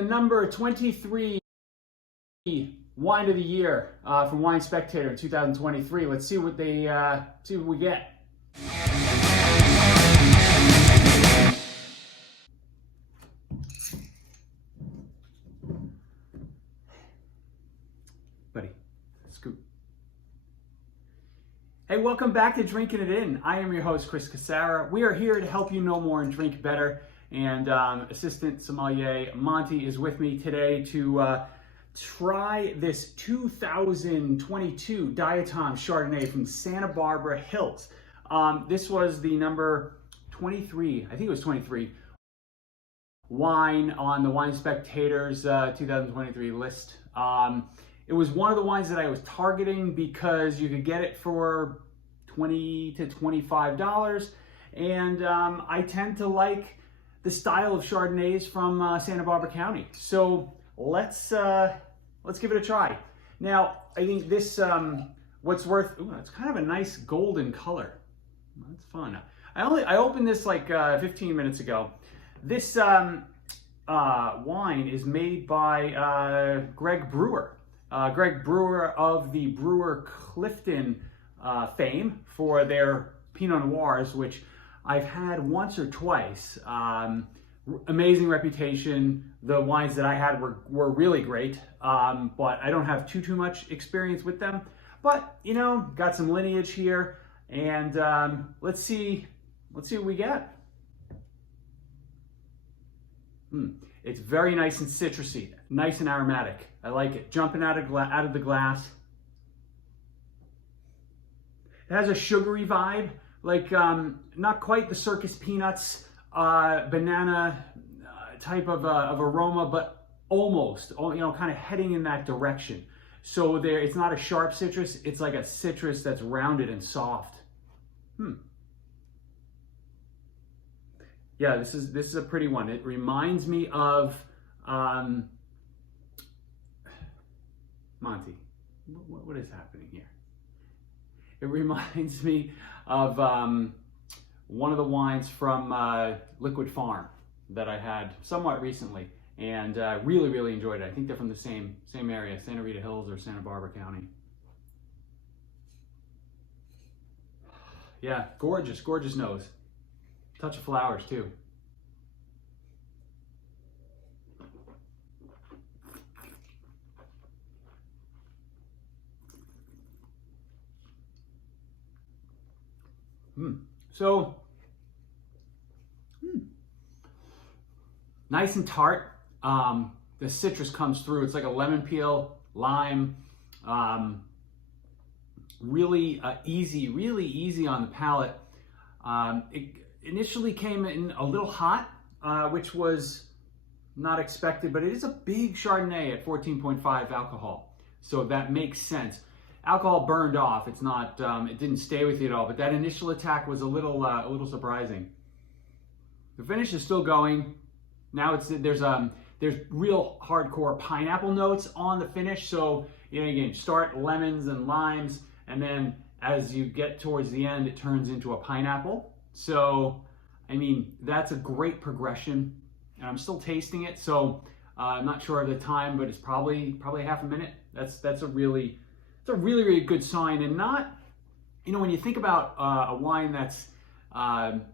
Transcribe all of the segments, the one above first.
the number 23 wine of the year from Wine Spectator in 2023. Let's see what they see what we get. Buddy, scoop. Hey, welcome back to Drinking It In. I am your host, Chris Casara. We are here to help you know more and drink better. And Assistant Sommelier Monty is with me today to try this 2022 Diatom Chardonnay from Santa Barbara Hills. This was the number 23, I think it was 23, wine on the Wine Spectator's 2023 list. It was one of the wines that I was targeting because you could get it for $20 to $25. And I tend to like the style of Chardonnays from Santa Barbara County. So let's give it a try. Now, I think this, it's kind of a nice golden color. That's fun. I opened this like 15 minutes ago. This wine is made by Greg Brewer. Greg Brewer of the Brewer Clifton fame for their Pinot Noirs, which I've had once or twice. Amazing reputation. The wines that I had were really great, but I don't have too much experience with them. But you know, got some lineage here, and let's see what we get. It's very nice and citrusy, nice and aromatic. I like it. Jumping out of the glass. It has a sugary vibe, like not quite the circus peanuts, banana type of aroma, but almost, kind of heading in that direction. So it's not a sharp citrus, it's like a citrus that's rounded and soft. Yeah, this is a pretty one. It reminds me of Monty. What is happening here? It reminds me of one of the wines from Liquid Farm that I had somewhat recently, and really enjoyed it. I think they're from the same area, Santa Rita Hills or Santa Barbara County. Yeah, gorgeous nose. Touch of flowers too. Nice and tart. The citrus comes through. It's like a lemon peel, lime. Really easy on the palate. It initially came in a little hot, which was not expected, but it is a big Chardonnay at 14.5 alcohol. So that makes sense. Alcohol burned off. It's not. It didn't stay with you at all. But that initial attack was a little surprising. The finish is still going. Now there's real hardcore pineapple notes on the finish. So you can start lemons and limes, and then as you get towards the end, it turns into a pineapple. So I mean, that's a great progression. And I'm still tasting it, so I'm not sure of the time, but it's probably half a minute. That's a really good sign. And not, when you think about a wine that's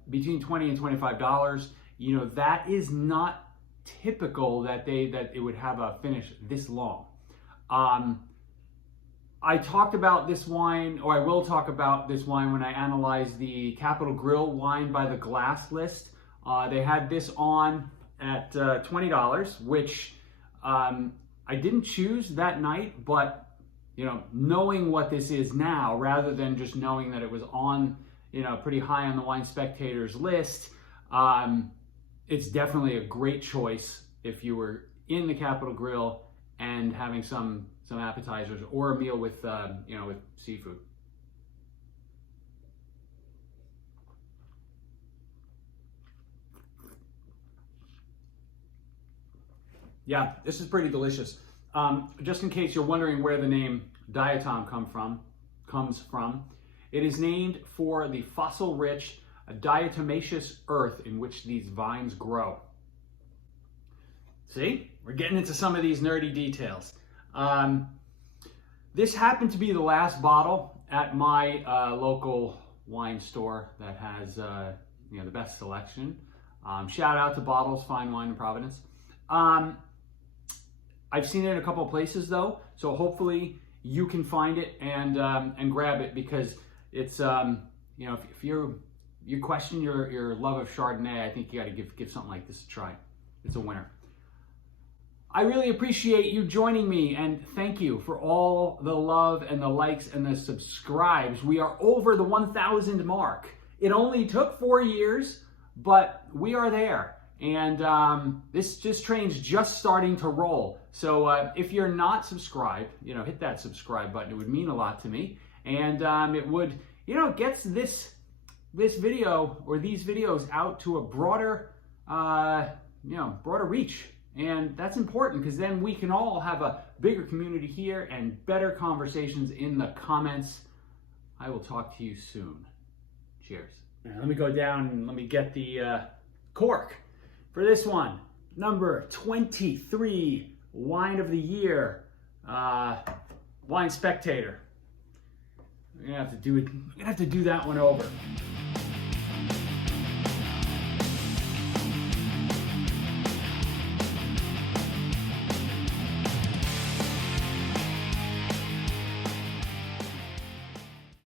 between $20 and $25, that is not typical that it would have a finish this long. I talked about this wine, or I will talk about this wine when I analyze the Capital Grille Wine by the Glass list. They had this on at $20, which I didn't choose that night, but knowing what this is now, rather than just knowing that it was on, pretty high on the Wine Spectator's list, it's definitely a great choice if you were in the Capital Grille and having some appetizers or a meal with, with seafood. Yeah, this is pretty delicious. Just in case you're wondering where the name Diatom comes from, it is named for the fossil-rich diatomaceous earth in which these vines grow. See, we're getting into some of these nerdy details. This happened to be the last bottle at my local wine store that has you know, the best selection. Shout out to Bottles Fine Wine in Providence. I've seen it in a couple of places though, so hopefully you can find it and grab it, because it's you know, if you question your love of Chardonnay, I think you got to give something like this a try. It's a winner. I really appreciate you joining me, and thank you for all the love and the likes and the subscribes. We are over the 1,000 mark. It only took 4 years, but we are there. And this train's just starting to roll. So if you're not subscribed, you know, hit that subscribe button. It would mean a lot to me. And it would, you know, gets this video or these videos out to a broader, you know, broader reach. And that's important, because then we can all have a bigger community here and better conversations in the comments. I will talk to you soon. Cheers. Now, let me go down and let me get the cork for this one. Number 23 wine of the year, Wine Spectator. We're gonna have to do it. We're gonna have to do that one over.